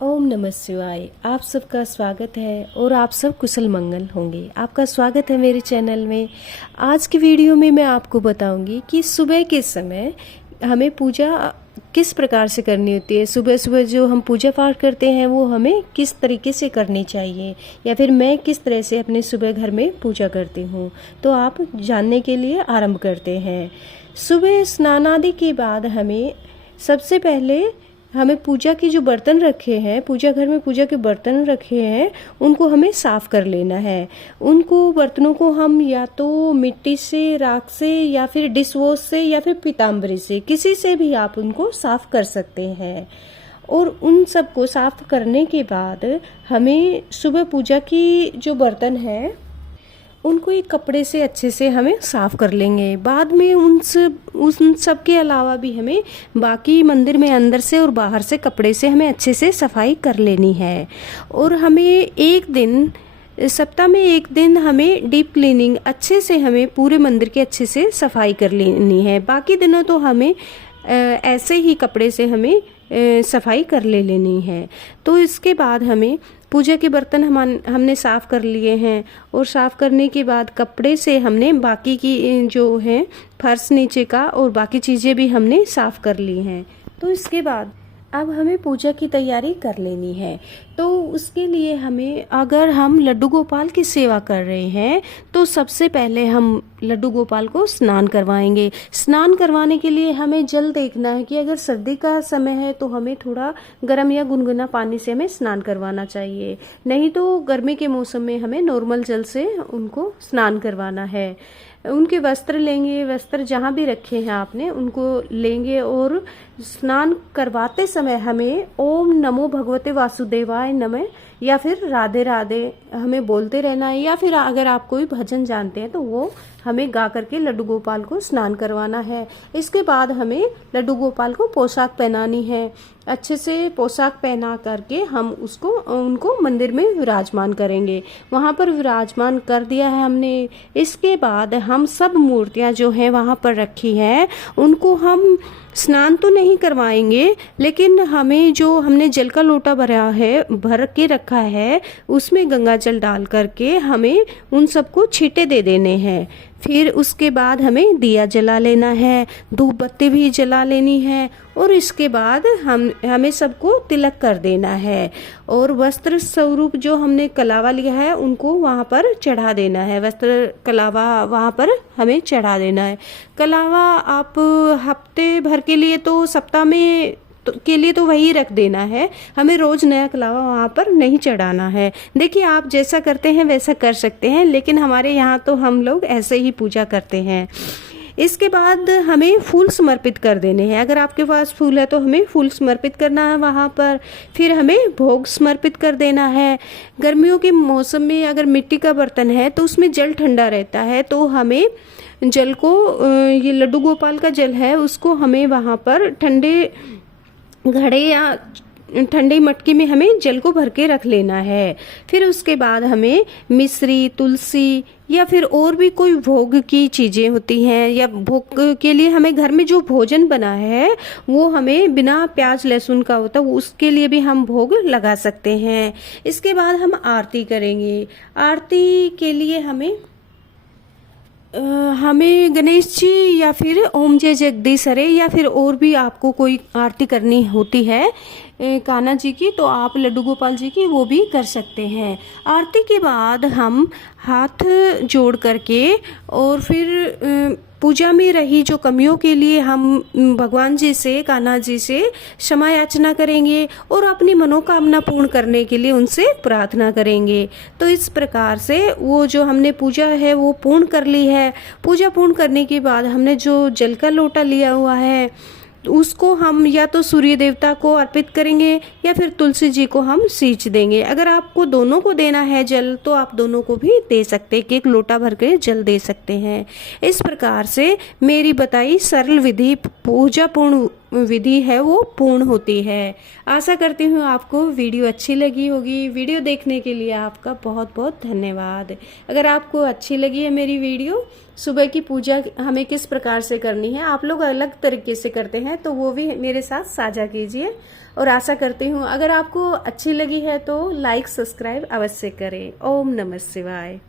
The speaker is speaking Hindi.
ओम नमः शिवाय। आप सबका स्वागत है और आप सब कुशल मंगल होंगे। आपका स्वागत है मेरे चैनल में। आज की वीडियो में मैं आपको बताऊंगी कि सुबह के समय हमें पूजा किस प्रकार से करनी होती है। सुबह सुबह जो हम पूजा पाठ करते हैं वो हमें किस तरीके से करनी चाहिए, या फिर मैं किस तरह से अपने सुबह घर में पूजा करती हूँ। तो आप जानने के लिए आरंभ करते हैं। सुबह स्नान आदि के बाद सबसे पहले हमें पूजा की जो बर्तन रखे हैं, पूजा घर में पूजा के बर्तन रखे हैं, उनको हमें साफ कर लेना है। उनको बर्तनों को हम या तो मिट्टी से, राख से, या फिर डिश वॉश से, या फिर पीताम्बरी से, किसी से भी आप उनको साफ कर सकते हैं। और उन सब को साफ करने के बाद हमें सुबह पूजा की जो बर्तन है उनको एक कपड़े से अच्छे से हमें साफ कर लेंगे। बाद में उन सब के अलावा भी हमें बाकी मंदिर में अंदर से और बाहर से कपड़े से हमें अच्छे से सफाई कर लेनी है। और हमें एक दिन, सप्ताह में एक दिन हमें डीप क्लीनिंग अच्छे से, हमें पूरे मंदिर के अच्छे से सफाई कर लेनी है। बाकी दिनों तो हमें ऐसे ही कपड़े से हमें सफाई कर लेनी है। तो इसके बाद हमें पूजा के बर्तन हमने साफ़ कर लिए हैं, और साफ़ करने के बाद कपड़े से हमने बाकी की जो है फर्श नीचे का और बाकी चीज़ें भी हमने साफ़ कर ली हैं। तो इसके बाद अब हमें पूजा की तैयारी कर लेनी है। तो उसके लिए हमें, अगर हम लड्डू गोपाल की सेवा कर रहे हैं तो सबसे पहले हम लड्डू गोपाल को स्नान करवाएंगे। स्नान करवाने के लिए हमें जल देखना है कि अगर सर्दी का समय है तो हमें थोड़ा गर्म या गुनगुना पानी से हमें स्नान करवाना चाहिए, नहीं तो गर्मी के मौसम में हमें नॉर्मल जल से उनको स्नान करवाना है। उनके वस्त्र लेंगे, वस्त्र जहाँ भी रखे हैं आपने उनको लेंगे, और स्नान करवाते समय हमें ओम नमो भगवते वासुदेवाय नमः या फिर राधे राधे हमें बोलते रहना है, या फिर अगर आप कोई भजन जानते हैं तो वो हमें गा करके लड्डू गोपाल को स्नान करवाना है। इसके बाद हमें लड्डू गोपाल को पोशाक पहनानी है। अच्छे से पोशाक पहना करके हम उनको मंदिर में विराजमान करेंगे। वहाँ पर विराजमान कर दिया है हमने। इसके बाद हम सब मूर्तियाँ जो हैं वहाँ पर रखी हैं उनको हम स्नान तो नहीं करवाएंगे, लेकिन हमें जो हमने जल का लोटा भर के रखा है उसमें गंगा जल डाल करके हमें उन सबको छींटे दे देने हैं। फिर उसके बाद हमें दिया जला लेना है, धूप बत्ती भी जला लेनी है, और इसके बाद हमें सबको तिलक कर देना है। और वस्त्र स्वरूप जो हमने कलावा लिया है उनको वहाँ पर चढ़ा देना है। वस्त्र कलावा वहाँ पर हमें चढ़ा देना है। कलावा आप हफ्ते भर के लिए, तो सप्ताह में के लिए तो वही रख देना है, हमें रोज नया कलावा वहाँ पर नहीं चढ़ाना है। देखिए, आप जैसा करते हैं वैसा कर सकते हैं, लेकिन हमारे यहाँ तो हम लोग ऐसे ही पूजा करते हैं। इसके बाद हमें फूल समर्पित कर देने हैं। अगर आपके पास फूल है तो हमें फूल समर्पित करना है वहाँ पर। फिर हमें भोग समर्पित कर देना है। गर्मियों के मौसम में अगर मिट्टी का बर्तन है तो उसमें जल ठंडा रहता है, तो हमें जल को, ये लड्डू गोपाल का जल है उसको हमें वहाँ पर ठंडे घड़े या ठंडी मटकी में हमें जल को भर के रख लेना है। फिर उसके बाद हमें मिश्री, तुलसी, या फिर और भी कोई भोग की चीज़ें होती हैं, या भोग के लिए हमें घर में जो भोजन बना है वो हमें बिना प्याज लहसुन का होता है, उसके लिए भी हम भोग लगा सकते हैं। इसके बाद हम आरती करेंगे। आरती के लिए हमें गणेश जी या फिर ओम जय जगदीश हरे, या फिर और भी आपको कोई आरती करनी होती है कान्हा जी की, तो आप लड्डू गोपाल जी की वो भी कर सकते हैं। आरती के बाद हम हाथ जोड़ करके और फिर पूजा में रही जो कमियों के लिए हम भगवान जी से, कान्हा जी से क्षमा याचना करेंगे, और अपनी मनोकामना पूर्ण करने के लिए उनसे प्रार्थना करेंगे। तो इस प्रकार से वो जो हमने पूजा है वो पूर्ण कर ली है। पूजा पूर्ण करने के बाद हमने जो जल का लोटा लिया हुआ है उसको हम या तो सूर्य देवता को अर्पित करेंगे या फिर तुलसी जी को हम सींच देंगे। अगर आपको दोनों को देना है जल तो आप दोनों को भी दे सकते हैं, एक लोटा भर के जल दे सकते हैं। इस प्रकार से मेरी बताई सरल विधि पूजा पूर्ण विधि है वो पूर्ण होती है। आशा करती हूँ आपको वीडियो अच्छी लगी होगी। वीडियो देखने के लिए आपका बहुत बहुत धन्यवाद। अगर आपको अच्छी लगी है मेरी वीडियो, सुबह की पूजा हमें किस प्रकार से करनी है, आप लोग अलग तरीके से करते हैं तो वो भी मेरे साथ साझा कीजिए। और आशा करती हूँ अगर आपको अच्छी लगी है तो लाइक सब्सक्राइब अवश्य करें। ओम नमः शिवाय।